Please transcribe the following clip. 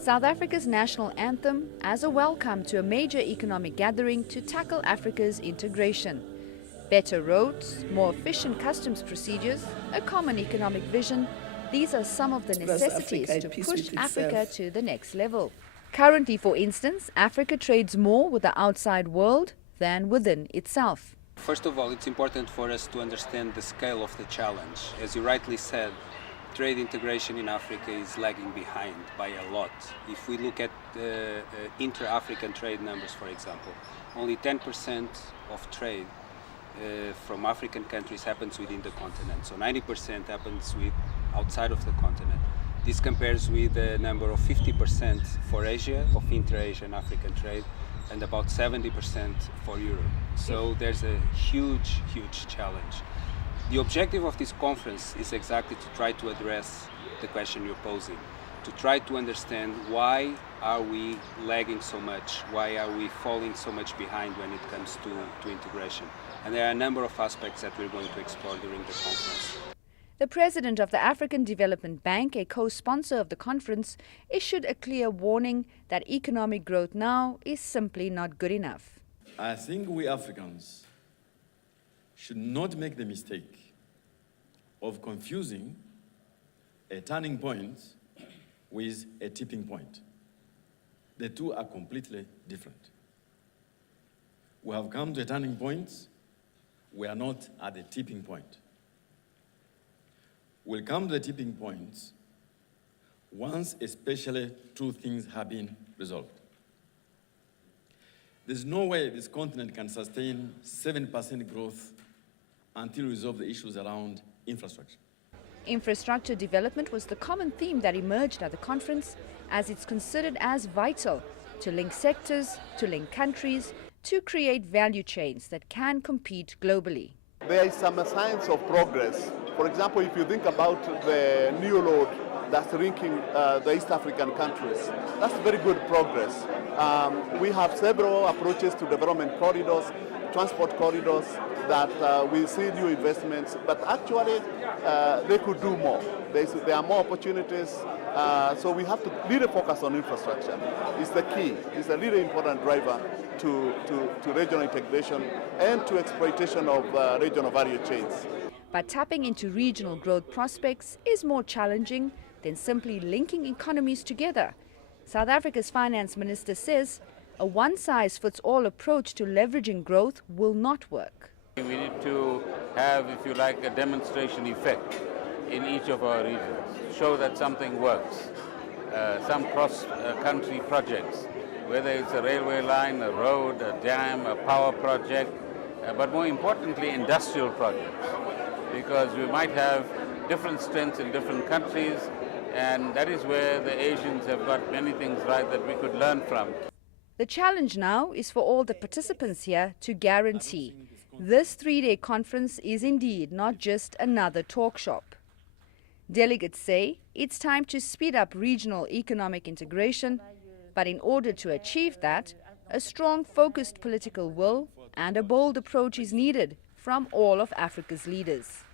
South Africa's national anthem as a welcome to a major economic gathering to tackle Africa's integration. Better roads, more efficient customs procedures, a common economic vision, these are some of the necessities to push Africa to the next level. Currently, for instance, Africa trades more with the outside world than within itself. First of all, it's important for us to understand the scale of the challenge. As you rightly said, trade integration in Africa is lagging behind by a lot. If we look at the inter-African trade numbers, for example, only 10% of trade from African countries happens within the continent. So 90% happens outside of the continent. This compares with a number of 50% for Asia, of inter-Asian African trade, and about 70% for Europe. So there's a huge, huge challenge. The objective of this conference is exactly to try to address the question you're posing, to try to understand why are we lagging so much, why are we falling so much behind when it comes to integration. And there are a number of aspects that we're going to explore during the conference. The president of the African Development Bank, a co-sponsor of the conference, issued a clear warning that economic growth now is simply not good enough. I think we Africans should not make the mistake of confusing a turning point with a tipping point. The two are completely different. We have come to a turning point. We are not at the tipping point. We'll come to the tipping point once especially two things have been resolved. There's no way this continent can sustain 7% growth until we resolve the issues around infrastructure. Infrastructure development was the common theme that emerged at the conference, as it's considered as vital to link sectors, to link countries, to create value chains that can compete globally. There is some signs of progress. For example, if you think about the new road that's linking the East African countries, that's very good progress. We have several approaches to development corridors, transport corridors, that we see new investments, but actually they could do more. There are more opportunities, so we have to really focus on infrastructure. It's the key. It's a really important driver to regional integration and to exploitation of regional value chains. But tapping into regional growth prospects is more challenging than simply linking economies together. South Africa's finance minister says a one-size-fits-all approach to leveraging growth will not work. We need to have, if you like, a demonstration effect in each of our regions, show that something works. Some cross-country projects, whether it's a railway line, a road, a dam, a power project, but more importantly, industrial projects, because we might have different strengths in different countries, and that is where the Asians have got many things right that we could learn from. The challenge now is for all the participants here to guarantee this three-day conference is indeed not just another talk shop. Delegates say it's time to speed up regional economic integration, but in order to achieve that, a strong, focused political will and a bold approach is needed from all of Africa's leaders.